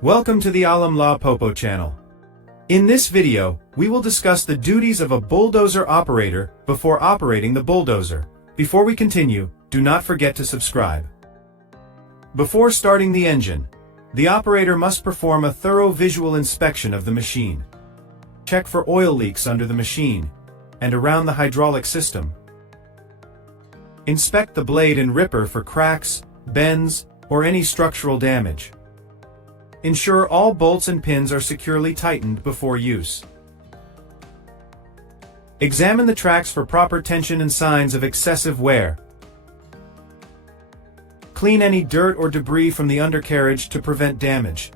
Welcome to the Alam La Popo channel. In this video, we will discuss the duties of a bulldozer operator before operating the bulldozer. Before we continue, do not forget to subscribe. Before starting the engine, the operator must perform a thorough visual inspection of the machine. Check for oil leaks under the machine and around the hydraulic system. Inspect the blade and ripper for cracks, bends, or any structural damage. Ensure all bolts and pins are securely tightened before use. Examine the tracks for proper tension and signs of excessive wear. Clean any dirt or debris from the undercarriage to prevent damage.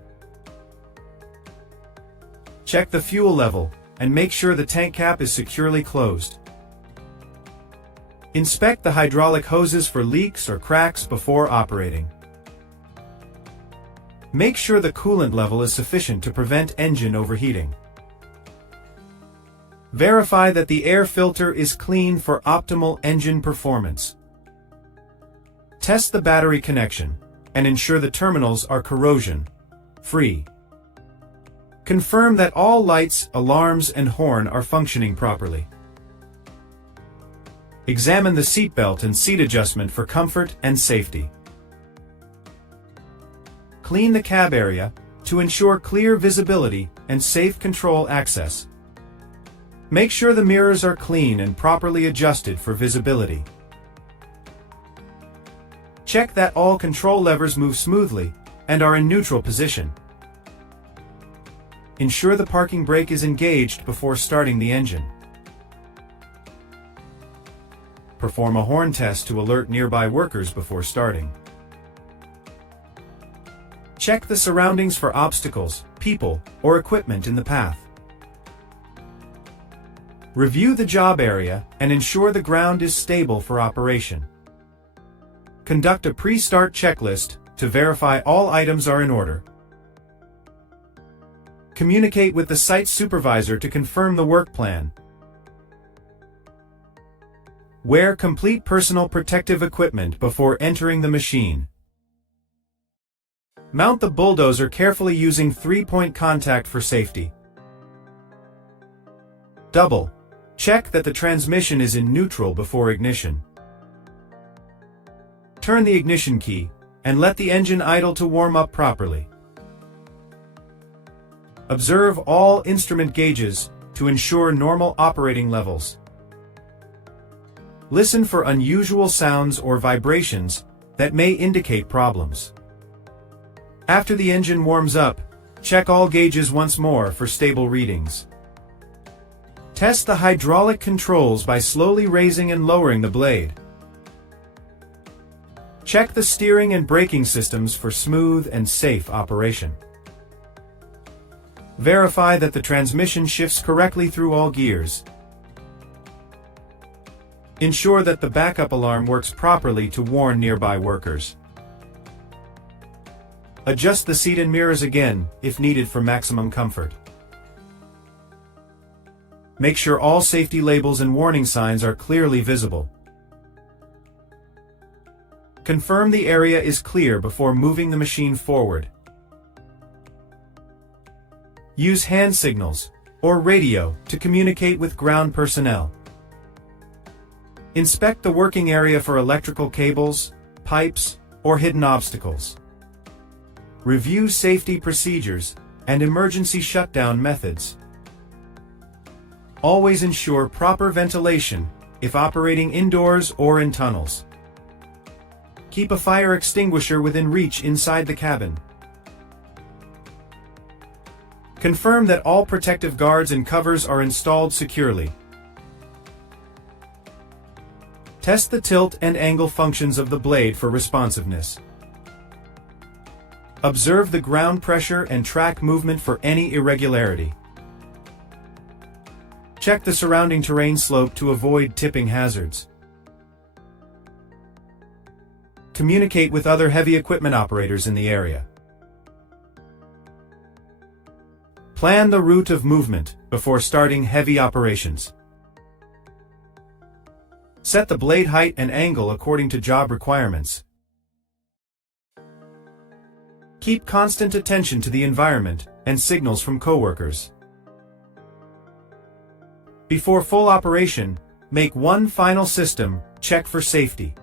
Check the fuel level and make sure the tank cap is securely closed. Inspect the hydraulic hoses for leaks or cracks before operating. Make sure the coolant level is sufficient to prevent engine overheating. Verify that the air filter is clean for optimal engine performance. Test the battery connection and ensure the terminals are corrosion-free. Confirm that all lights, alarms, and horn are functioning properly. Examine the seatbelt and seat adjustment for comfort and safety. Clean the cab area to ensure clear visibility and safe control access. Make sure the mirrors are clean and properly adjusted for visibility. Check that all control levers move smoothly and are in neutral position. Ensure the parking brake is engaged before starting the engine. Perform a horn test to alert nearby workers before starting. Check the surroundings for obstacles, people, or equipment in the path. Review the job area and ensure the ground is stable for operation. Conduct a pre-start checklist to verify all items are in order. Communicate with the site supervisor to confirm the work plan. Wear complete personal protective equipment before entering the machine. Mount the bulldozer carefully using 3-point contact for safety. Check that the transmission is in neutral before ignition. Turn the ignition key and let the engine idle to warm up properly. Observe all instrument gauges to ensure normal operating levels. Listen for unusual sounds or vibrations that may indicate problems. After the engine warms up, check all gauges once more for stable readings. Test the hydraulic controls by slowly raising and lowering the blade. Check the steering and braking systems for smooth and safe operation. Verify that the transmission shifts correctly through all gears. Ensure that the backup alarm works properly to warn nearby workers. Adjust the seat and mirrors again, if needed for maximum comfort. Make sure all safety labels and warning signs are clearly visible. Confirm the area is clear before moving the machine forward. Use hand signals or radio to communicate with ground personnel. Inspect the working area for electrical cables, pipes, or hidden obstacles. Review safety procedures and emergency shutdown methods. Always ensure proper ventilation if operating indoors or in tunnels. Keep a fire extinguisher within reach inside the cabin. Confirm that all protective guards and covers are installed securely. Test the tilt and angle functions of the blade for responsiveness. Observe the ground pressure and track movement for any irregularity. Check the surrounding terrain slope to avoid tipping hazards. Communicate with other heavy equipment operators in the area. Plan the route of movement before starting heavy operations. Set the blade height and angle according to job requirements. Keep constant attention to the environment and signals from coworkers. Before full operation, make one final system check for safety.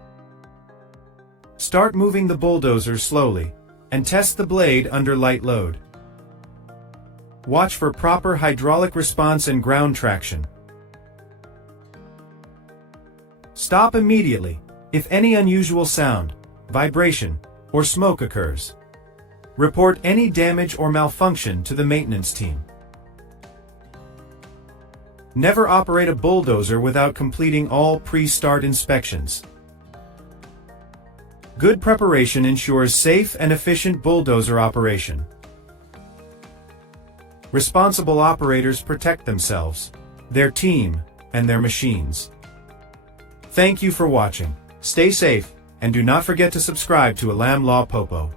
Start moving the bulldozer slowly, and test the blade under light load. Watch for proper hydraulic response and ground traction. Stop immediately if any unusual sound, vibration, or smoke occurs. Report any damage or malfunction to the maintenance team. Never operate a bulldozer without completing all pre-start inspections. Good preparation ensures safe and efficient bulldozer operation. Responsible operators protect themselves, their team, and their machines. Thank you for watching. Stay safe, and do not forget to subscribe to Alam Law Popo.